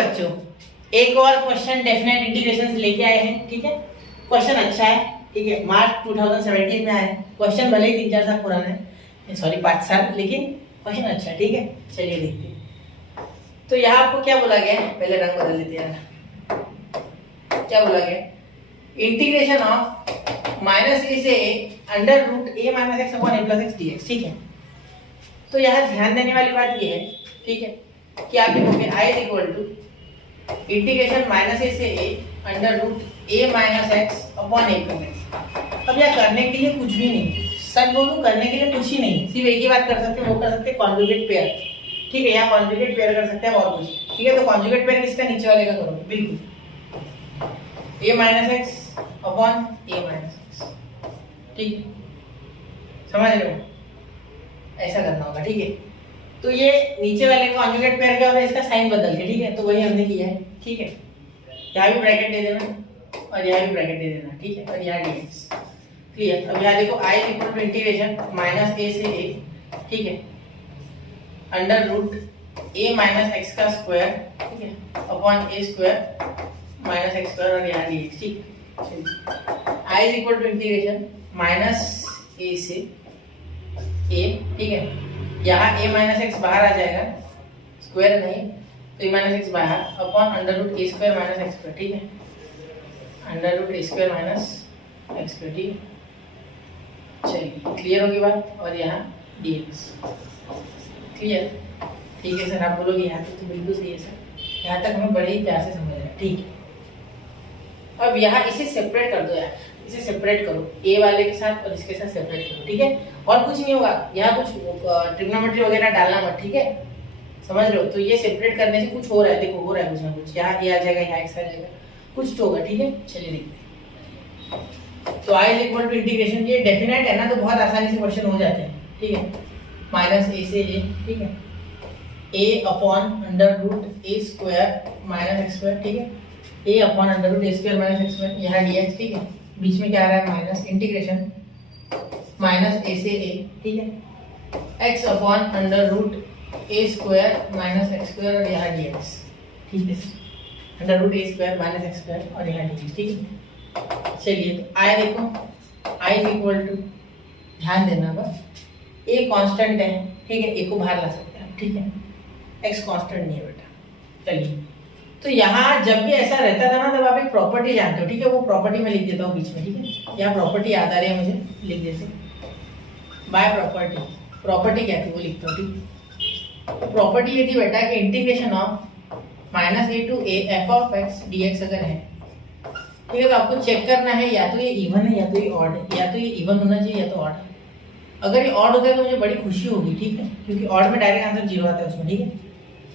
बच्चों, एक और क्वेश्चन डेफिनेट इंटीग्रेशन से लेके आए हैं। ठीक है, क्वेश्चन अच्छा है। ठीक है, मार्च 2017 में आया है। क्वेश्चन भले ही 3-4 साल पुराना है, सॉरी 5 साल, लेकिन क्वेश्चन अच्छा है। ठीक है, चलिए देखते हैं। तो यहाँ आपको क्या बोला गया है, पहले रंग बदल लेते हैं। क्या बोला गया, इंटीग्रेशन ऑफ माइनस ए से under root a minus x upon a plus x dx. ठीक है, तो यहाँ ध्यान देने वाली बात ये है, ठीक है, कि आप लिखोगे I is equal to integration minus a से a under root a minus x upon a plus x. अब यह करने के लिए कुछ भी नहीं, सच बोलूं करने के लिए कुछ ही नहीं, सिर्फ एक ही बात कर सकते हैं, वो कर सकते हैं कॉन्जुगेट पेयर। ठीक है, यहाँ कॉन्जुगेट पेयर कर सकते हैं और कुछ। ठीक है, तो कॉन्जुगेट पेयर किसका, नीचे वाले का करोगे, बिल्कुल a minus x upon a minus x. ठीक, समझ रहे हो, ऐसा करना होगा। ठीक है, तो ये नीचे वाले कॉन्जुगेट पेयर क्या होता है, इसका साइन बदल के। ठीक है, तो वही हमने किया है। ठीक है, यहाँ भी ब्रैकेट दे देना और यहाँ भी ब्रैकेट दे देना। ठीक है, और यहाँ dx क्लियर। अब यहाँ देखो i equal to integration minus a से a, ठीक है, under root a minus x का स्क्वायर, ठीक है, upon a square minus x square और यहाँ dx। ठीक है, i is equal to integration minus a से a, ठीक है, यहाँ a माइनस एक्स बाहर आ जाएगा, स्क्वायर नहीं तो a माइनस एक्स बाहर, upon under root a square minus x square. ठीक है, under root a square minus x square. ठीक है, चलिए क्लियर होगी बात। और यहाँ dx क्लियर। ठीक है सर, आप बोलोगे यहाँ तक तो बिल्कुल सही है सर, यहाँ तक हमें बड़े ही प्यार से समझ आया। ठीक है, अब यहाँ इसे सेपरेट कर दो यार, इसे सेपरेट करो ए वाले के साथ और इसके साथ सेपरेट करो। ठीक है, और कुछ नहीं होगा, यहाँ कुछ ट्रिग्नोमेट्री वगैरह डालना मत। ठीक है, समझ लो। तो ये सेपरेट करने से कुछ हो रहा है, देखो हो रहा है कुछ ना कुछ, यहाँ ए आ जाएगा, यहाँ एक्स आ जाएगा, कुछ तो होगा। ठीक है, चलिए देखते हैं। तो आई इज इक्वल टू इंटीग्रेशन, ये डेफिनेट है ना, तो बहुत आसानी से क्वेश्चन हो जाते हैं। ठीक है, माइनस ए से ए, ठीक है, ए upon under root a square minus x square. ठीक है, ए upon under root a square minus x square, यहाँ dx। ठीक है, बीच में क्या आ रहा है, माइनस इंटीग्रेशन माइनस ए से ए, ठीक है, x upon under root a square minus x square और यहाँ dx। ठीक है, under root a square minus x square और यहाँ dx। ठीक है, चलिए तो आई देखो, आई इज इक्वल टू, ध्यान देना बस, ए कांस्टेंट है। ठीक है, ए को बाहर ला सकते हैं। ठीक है, एक्स कांस्टेंट नहीं है बेटा। चलिए, तो यहाँ जब भी ऐसा रहता था ना, तब आप एक प्रॉपर्टी जानते हो। ठीक है, वो प्रॉपर्टी मैं लिख देता हूँ बीच में। ठीक है, यहाँ प्रॉपर्टी याद आ रही है मुझे, लिख देते बाय प्रॉपर्टी। प्रॉपर्टी क्या थी वो लिखता हूँ। ठीक, प्रॉपर्टी ये थी बेटा कि integration of minus a to a f of x d x अगर है, ठीक है, तो आपको चेक करना है या तो ये इवन है या तो ये ऑड है, या तो ये इवन होना चाहिए या तो ऑड है। अगर ये ऑड होता है तो मुझे बड़ी खुशी होगी। ठीक है, क्योंकि ऑड में डायरेक्ट आंसर 0 आता है उसमें। ठीक है,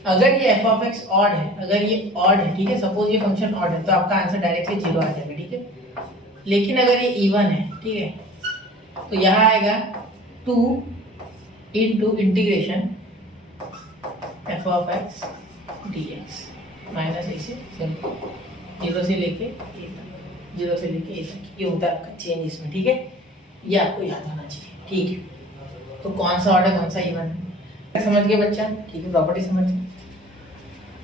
अगर ये एफ ऑफ एक्स ऑड है, अगर ये ऑड है, ठीक है, सपोज ये फंक्शन ऑड है, तो आपका आंसर डायरेक्टली 0 आ जाएगा। ठीक है, लेकिन अगर ये इवन है, ठीक है, तो यहाँ आएगा 2 into integration f of x d x minus a से 0 से लेके ए तक, 0 से लेके ए तक, ये होता है आपका चेंज इसमें। ठीक है, ये आपको याद होना चाहिए। ठीक है, तो कौन सा ऑड है कौन सा इवन है, समझ गए बच्चा। ठीक है, प्रॉपर्टी समझ गए।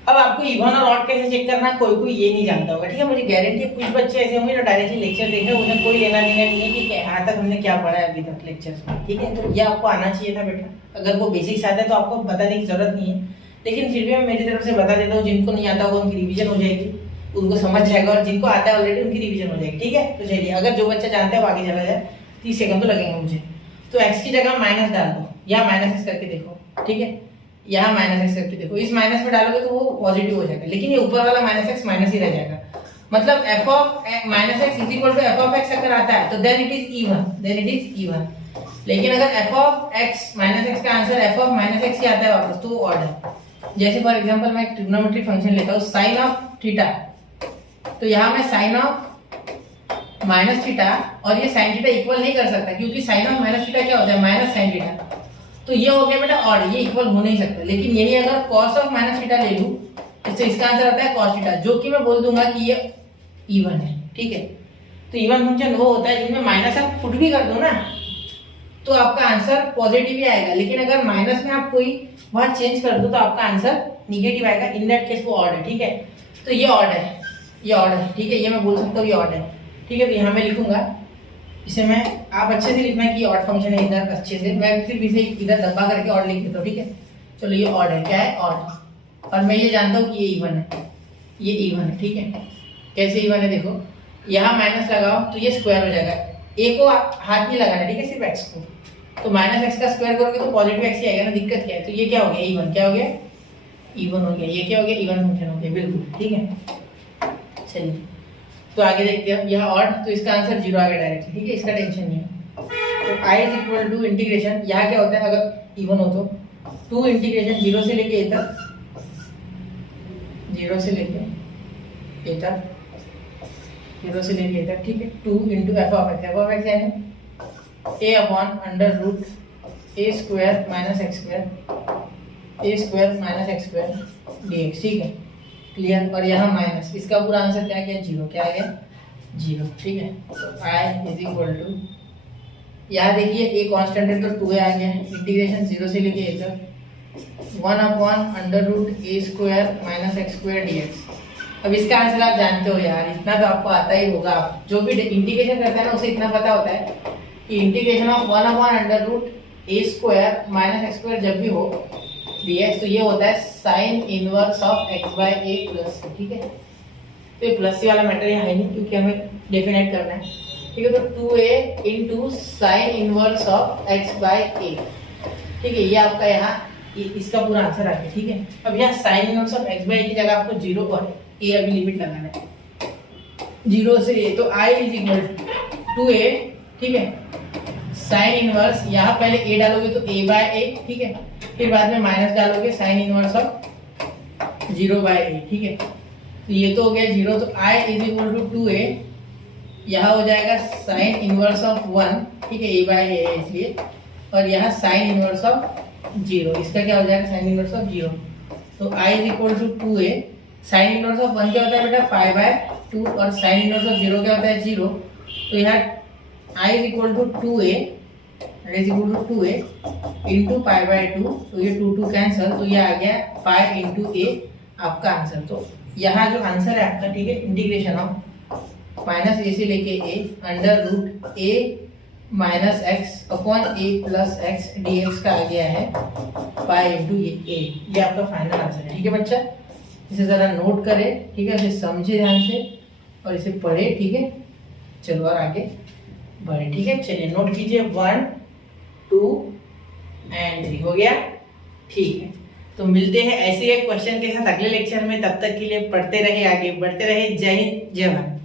अब आपको इवन और ऑड कैसे चेक करना है, कोई कोई ये नहीं जानता होगा। ठीक है, मुझे गारंटी है कुछ बच्चे ऐसे होंगे जो डायरेक्टली लेक्चर देख रहे हैं, उन्हें कोई लेना देना नहीं है कि यहाँ तक हमने क्या पढ़ा है अभी तक लेक्चर्स में। ठीक है, तो ये आपको आना चाहिए था बेटा। अगर वो बेसिक्स आता है तो आपको बताने की जरूरत नहीं है, लेकिन फिर भी मैं मेरी तरफ से बता देता हूँ। जिनको नहीं आता होगा उनकी रिविजन हो जाएगी, उनको समझ जाएगा, और जिनको आता है ऑलरेडी उनकी रिविजन हो जाएगी। ठीक है, तो चलिए, अगर जो बच्चा जानता है वो आगे चला जाए, 30 सेकंड तो लगेंगे मुझे। तो x की जगह माइनस डाल दो, या माइनस एक्स करके देखो। ठीक है, यहाँ माइनस एक्स करके देखो, इस माइनस में डालोगे तो वो पॉजिटिव हो जाएगा, लेकिन ये ऊपर वाला माइनस एक्स माइनस ही रह जाएगा। मतलब f of minus x is equal to f of x अगर आता है तो then it is even, then it is even. लेकिन अगर f of x minus x का answer f of minus x ही आता है वापस, तो वो ऑड है। जैसे फॉर एग्जांपल मैं एक ट्रिग्नोमेट्री फंक्शन लेता हूँ साइन ऑफ थीटा, तो यहाँ मैं साइन ऑफ माइनस थीटा और ये साइन थीटा इक्वल नहीं कर सकता, क्योंकि साइन ऑफ माइनस थीटा क्या होता है, माइनस साइन थीटा। तो ये हो गया बेटा ऑड, ये इक्वल हो नहीं सकता। लेकिन यही अगर कॉस ऑफ माइनस थीटा ले लूं, तो इसका आंसर आता है कॉस थीटा, जो कि मैं बोल दूंगा कि ये इवन है। ठीक है, तो इवन फंक्शन वो होता है जिसमें माइनस आप पुट भी कर दो ना, तो आपका आंसर पॉजिटिव ही आएगा। लेकिन अगर माइनस में आप कोई वहां चेंज कर दो तो आपका आंसर निगेटिव आएगा, इन दैट केस वो ऑड है, ठीक है। तो ये ऑड है, ये ऑड है, ठीक है, ये मैं बोल सकता हूँ ये ऑड है, ठीक है। तो यहाँ मैं लिखूंगा इसे, मैं आप अच्छे से लिखना कि ऑड फंक्शन है इधर, अच्छे से मैं सिर्फ इसे इधर दबा करके ऑड लिख देता हूँ, ठीक है। चलो ये ऑड है, क्या है, ऑड। और मैं ये जानता हूँ कि ये इवन है, ये इवन है, ठीक है। कैसे इवन है देखो, यहाँ माइनस लगाओ तो ये स्क्वायर हो जाएगा, ए को हाथ नहीं लगाना, ठीक है, सिर्फ एक्स को। तो माइनस एक्स का स्क्वायर करोगे तो पॉजिटिव एक्स ही आएगा ना, दिक्कत क्या है। तो ये क्या हो गया, इवन, क्या हो गया, इवन हो गया। ये क्या हो गया, इवन फंक्शन हो गया, बिल्कुल, ठीक है। चलिए तो आगे देखते हैं, यह ऑड, तो इसका आंसर 0 आ गया डायरेक्टली, ठीक है, इसका टेंशन नहीं है। तो आई इज इक्वल टू इंटीग्रेशन, यहाँ क्या होता है अगर इवन हो तो 2 इंटीग्रेशन 0 से लेके ए तक, 0 से लेके ए तक, 0 से लेके ए तक, ठीक है। 2 into f of x, f of x यानी a upon under root a square minus x square, a square minus x square d x, ठीक है, क्लियर। और यहाँ माइनस, इसका पूरा आंसर क्या गया, 0, क्या आ गया, 0, ठीक है। तो आई इज इक्वल टू, यहाँ देखिए ए कांस्टेंट है तो 2 आ गया, इंटीग्रेशन 0 से लेके ए तक 1 upon under root a square minus x square d x. अब इसका आंसर आप जानते हो यार, इतना तो आपको आता ही होगा, आप जो भी इंटीग्रेशन करता है ना उसे इतना पता होता है कि integration of 1 upon under root a square minus x square जब भी हो dx, तो ये होता है sine inverse of x by a plus, ठीक है। तो ये प्लस सी वाला मैटर यहाँ है नहीं क्योंकि हमें डेफिनेट करना है, ठीक है। तो 2a into sine inverse of x by a, ठीक है, ये आपका यहाँ इसका पूरा आंसर आ गया, ठीक है। अब यहाँ sine inverse of x by a की जगह आपको 0 और a अभी लिमिट लगाना है, 0 से a, तो i is equal to 2a, ठीक है, साइन इनवर्स, यहाँ पहले a डालोगे तो a बाय ए, ठीक है, फिर बाद में माइनस डालोगे sign inverse of 0 bye a, ठीक है। तो ये तो हो गया 0, तो i is equal to 2a, यहाँ हो जाएगा साइन इनवर्स ऑफ 1, ठीक है, a बाय ए है इसलिए, और यहाँ साइन इनवर्स ऑफ 0, इसका क्या हो जाएगा, साइन इनवर्स ऑफ 0। तो i is equal to 2a, sine inverse of 1 क्या होता है बेटा, पाई बाय 2, और साइन इनवर्स ऑफ 0 क्या होता है, 0। तो यहाँ i is equal to 2a is equal to 2a into pi by 2, तो ये 2 कैंसिल, तो ये आ गया पाई इंटू ए आपका आंसर। तो यहाँ जो आंसर है आपका, ठीक है, इंटीग्रेशन ऑफ माइनस ए से लेके ए under root a minus x upon a plus x d x का आ गया है पाई इंटू ए, ये आपका फाइनल आंसर है, ठीक है बच्चा। इसे ज़रा नोट करें, ठीक है, इसे समझे ध्यान से और इसे पढ़े, ठीक है। चलो और आगे बढ़े, ठीक है। चलिए नोट कीजिए, 1 2 एंड 3 हो गया, ठीक है। तो मिलते हैं ऐसे एक क्वेश्चन के साथ अगले लेक्चर में, तब तक के लिए पढ़ते रहे, आगे बढ़ते रहे। जय हिंद, जय भारत।